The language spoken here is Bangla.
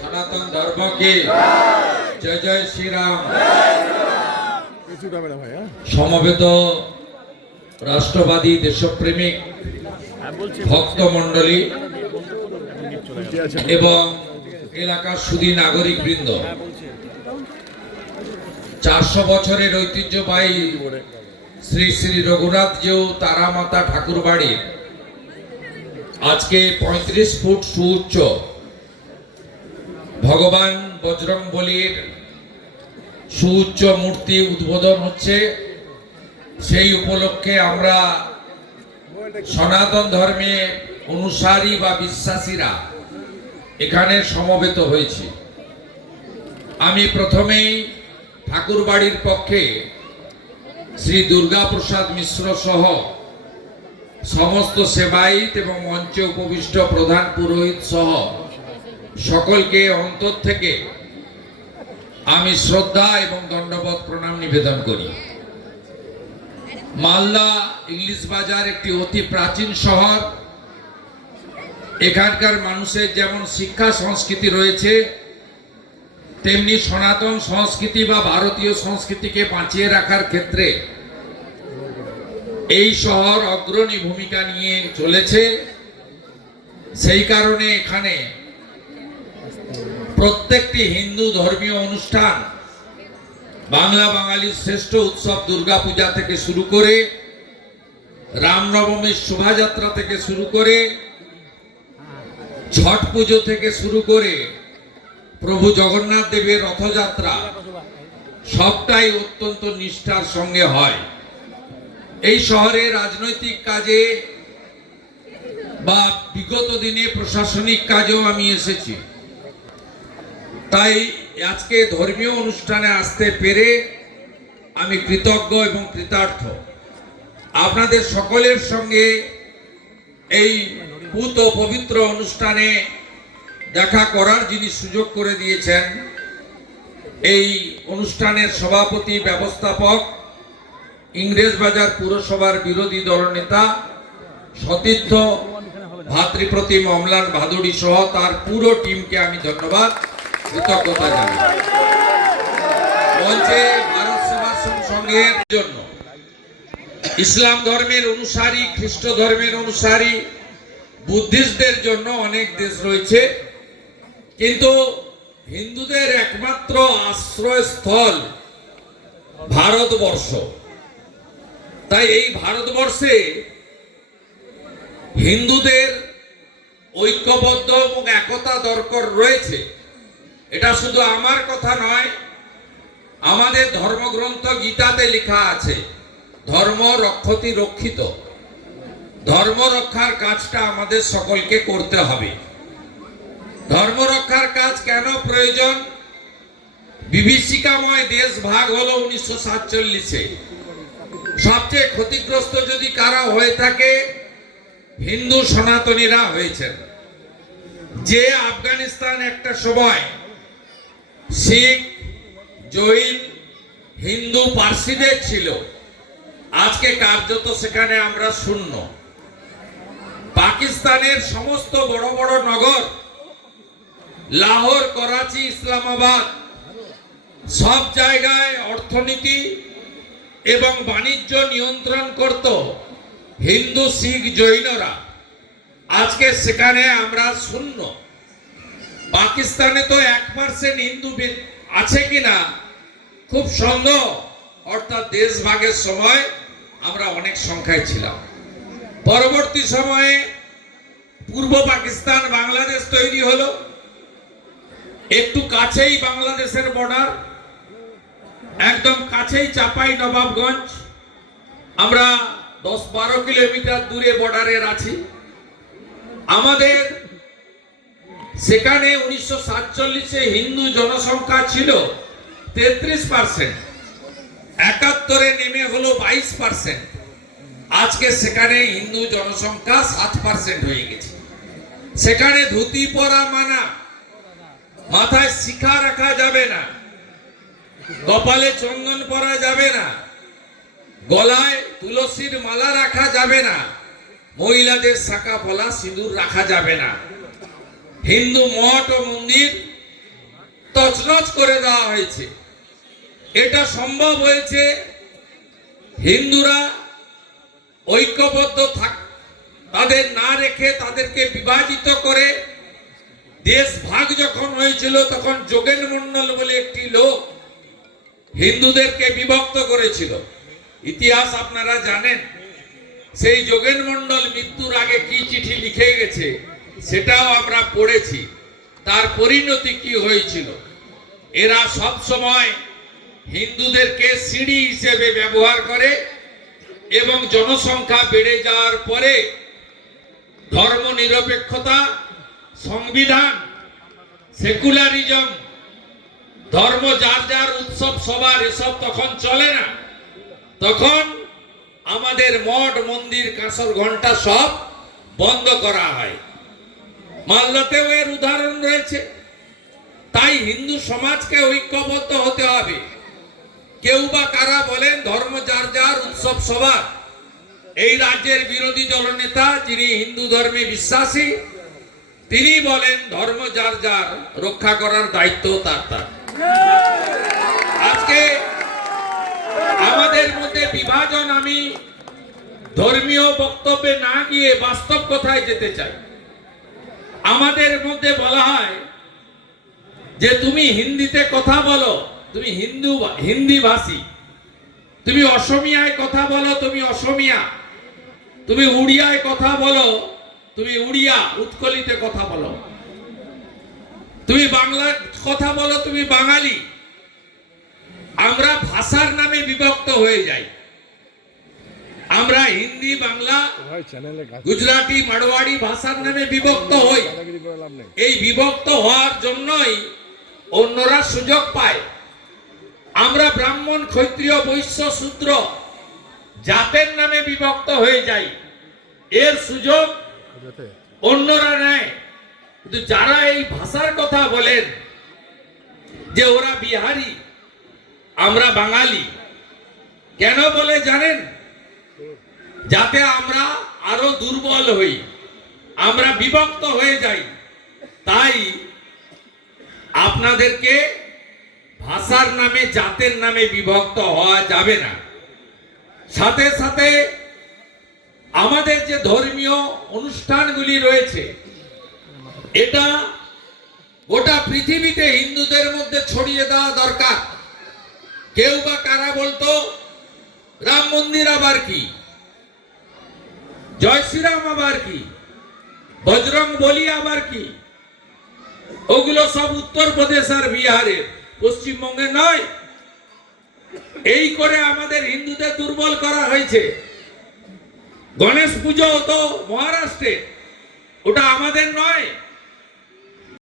সনাতন ধর্ম। কি জয় জয় শ্রীরাম। সমবেত রাষ্ট্রবাদী দেশপ্রেমিক ভক্ত মণ্ডলী এবং এলাকার সুদী নাগরিক বৃন্দ চারশো বছরের ঐতিহ্যবাহী শ্রী শ্রী রঘুনাথ জিউ তারামাতা ঠাকুর বাড়ির আজকে পঁয়ত্রিশ ফুট সুউচ্চ। ভগবান বজরং বলির সুউচ্চ মূর্তি উদ্বোধন হচ্ছে। সেই উপলক্ষে আমরা সনাতন ধর্মে অনুসারী বা বিশ্বাসীরা এখানে সমবেত হয়েছি। আমি প্রথমেই ঠাকুর বাড়ির পক্ষে শ্রী দুর্গাপ্রসাদ মিশ্র সহ সমস্ত সেবায়িত এবং মঞ্চে উপবিষ্ট প্রধান পুরোহিত সহ সকলকে অন্তর থেকে আমি শ্রদ্ধা এবং দণ্ডবোধ প্রণাম নিবেদন করি। মালদা ইংলিশ বাজার একটি অতি প্রাচীন শহর। এখানকার মানুষের যেমন শিক্ষা সংস্কৃতি রয়েছে, তেমনি সনাতন সংস্কৃতি বা ভারতীয় সংস্কৃতিকে বাঁচিয়ে রাখার ক্ষেত্রে এই শহর অগ্রণী ভূমিকা নিয়ে চলেছে। সেই কারণে এখানে প্রত্যেকটি হিন্দু ধর্মীয় অনুষ্ঠান বাংলা বাঙালির শ্রেষ্ঠ উৎসব দুর্গাপূজা থেকে শুরু করে, রামনবমীর শোভাযাত্রা থেকে শুরু করে, ছট পুজো থেকে শুরু করে, প্রভু জগন্নাথ দেবের রথযাত্রা সবটাই অত্যন্ত নিষ্ঠার সঙ্গে হয়। এই শহরে রাজনৈতিক কাজে বা বিগত দিনে প্রশাসনিক কাজেও আমি এসেছি। তাই আজকে ধর্মীয় অনুষ্ঠানে আসতে পেরে আমি কৃতজ্ঞ এবং কৃতার্থ। আপনাদের সকলের সঙ্গে এই ও পবিত্র অনুষ্ঠানে দেখা করার যিনি সুযোগ করে দিয়েছেন, এই অনুষ্ঠানের সভাপতি, ব্যবস্থাপক ইংরেজবাজার পুরসভার বিরোধী দলনেতা সতীর্থ ভাতৃপ্রতিম অমলান ভাদুড়ি সহ তার পুরো টিমকে আমি ধন্যবাদ, কৃতজ্ঞতা জানাই। জন্য। ইসলাম ধর্মের অনুসারী, খ্রিস্ট ধর্মের অনুসারী, বুদ্ধিস্টদের জন্য অনেক দেশ রয়েছে। কিন্তু হিন্দুদের একমাত্র আশ্রয়স্থল ভারতবর্ষ। তাই এই ভারতবর্ষে হিন্দুদের ঐক্যবদ্ধ এবং একতা দরকার রয়েছে। এটা শুধু আমার কথা নয়, আমাদের ধর্মগ্রন্থ গীতাতে লেখা আছে, ধর্ম রক্ষতি রক্ষিত। ধর্ম রক্ষার কাজটা আমাদের সকলকে করতে হবে। ধর্ম রক্ষার কাজ কেন প্রয়োজন? বিভীষিকাময় দেশ ভাগ হলো উনিশশো সাতচল্লিশে। সবচেয়ে ক্ষতিগ্রস্ত যদি কারা হয়ে থাকে, হিন্দু সনাতনীরা হয়েছেন। যে আফগানিস্তান একটা সময় শিখ, জৈন, হিন্দু পার্সিদের ছিল। আজকে কার্যত সেখানে আমরা শূন্য। পাকিস্তানের সমস্ত বড় বড় নগর, লাহোর, করাচি, ইসলামাবাদ, সব জায়গায় অর্থনীতি এবং বাণিজ্য নিয়ন্ত্রণ করত হিন্দু, শিখ, জৈনরা। আজকে সেখানে আমরা শূন্য। পাকিস্তানে তো এক পার্সেন্ট হিন্দু আছে কিনা খুব সন্দেহ। অর্থাৎ দেশ ভাগের সময় আমরা অনেক সংখ্যায় ছিলাম। পরবর্তী সময়ে পূর্ব পাকিস্তান, বাংলাদেশ তৈরি হলো। একটু কাছেই বাংলাদেশের বর্ডার একদম কাছেই চাপাই নবাবগঞ্জ। আমরা দশ বারো কিলোমিটার দূরে বর্ডারের আছি। আমাদের সেখানে উনিশশো সাতচল্লিশে হিন্দু জনসংখ্যা ছিল তেত্রিশ পার্সেন্ট একাত্তরে নেমে হলো বাইশ পার্সেন্ট আজকে সেখানে হিন্দু জনসংখ্যা সাত পার্সেন্ট হয়ে গেছে। সেখানে ধুতি পরা মানা, মাথায় শিখা রাখা যাবে না। কপালে চন্দন পরা যাবে না। গলায় তুলসীর মালা রাখা যাবে না। মহিলাদের শাখা পলা সিঁদুর রাখা যাবে না। হিন্দু মঠ ও মন্দির তছনছ করে দেওয়া হয়েছে। এটা সম্ভব হয়েছে হিন্দুরা ঐক্যবদ্ধ থাক, তাদের না রেখে তাদেরকে বিভাজিত করে দেশ ভাগ যখন হয়েছিল তখন যোগেন মন্ডল বলে একটি লোক হিন্দুদেরকে বিভক্ত করেছিল। ইতিহাস আপনারা জানেন, সেই যোগেন মন্ডল মৃত্যুর আগে কি চিঠি লিখে গেছে সেটাও আমরা পড়েছি। তার পরিণতি কি হয়েছিল? এরা সব সময় হিন্দুদেরকে সিঁড়ি হিসেবে ব্যবহার করে এবং জনসংখ্যা বেড়ে যাওয়ার পরে ধর্ম নিরপেক্ষতা সংবিধান, সেকুলারিজম ধর্ম যার যার উৎসব, সবার এসব তখন চলে না। তখন আমাদের মঠ, মন্দির, কাঁসর ঘণ্টা সব বন্ধ করা হয়। মালদাতেও এর উদাহরণ রয়েছে। তাই হিন্দু সমাজকে ঐক্যবদ্ধ হতে হবে। কেউ বা কারা বলেন, ধর্ম যার যার উৎসব, সবার। এই রাজ্যের বিরোধী দলনেতা যিনি হিন্দু ধর্মে বিশ্বাসী, তিনি বলেন, ধর্ম যার যার রক্ষা করার দায়িত্ব তার তার। আজকে আমাদের মধ্যে বিভাজন আমি ধর্মীয় বক্তব্যে না গিয়ে বাস্তব কথায় যেতে চাই। আমাদের মধ্যে বলা হয় যে তুমি হিন্দিতে কথা বলো, তুমি হিন্দু হিন্দি ভাষী তুমি অসমিয়ায় কথা বলো, তুমি অসমিয়া। তুমি উড়িয়ায় কথা বলো, তুমি উড়িয়া, উৎকলিতে কথা বলো। তুমি বাংলা কথা বলো তুমি বাঙালি। আমরা ভাষার নামে বিভক্ত হয়ে যাই। আমরা হিন্দি বাংলা গুজরাটি মারোয়াড়ি ভাষার নামে বিভক্ত হই। এই বিভক্ত হওয়ার জন্যই অন্যরা সুযোগ পায়। আমরা ব্রাহ্মণ ক্ষত্রিয় বৈশ্য শূদ্র জাতের নামে বিভক্ত হয়ে যাই। এর সুযোগ অন্যরা নেয়। কিন্তু যারা এই ভাষার কথা বলেন, যে ওরা বিহারি, আমরা বাঙালি, কেন বলে জানেন? যাতে আমরা আরও দুর্বল হই, আমরা বিভক্ত হয়ে যাই। তাই আপনাদেরকে ভাষার নামে, জাতের নামে বিভক্ত হওয়া যাবে না। সাথে সাথে আমাদের যে ধর্মীয় অনুষ্ঠানগুলি রয়েছে এটা গোটা পৃথিবীতে হিন্দুদের মধ্যে ছড়িয়ে দেওয়া দরকার। কেউ বা কারা বলতো, রাম মন্দির আবার কি? জয় শ্রীরাম আবার কি? বজরং বলি আবার কি? ওগুলো সব উত্তরপ্রদেশ আর বিহারের, পশ্চিমবঙ্গে নয়। এই করে আমাদের হিন্দুদের দুর্বল করা হয়েছে। গণেশ পুজো তো মহারাষ্ট্রে, ওটা আমাদের নয়।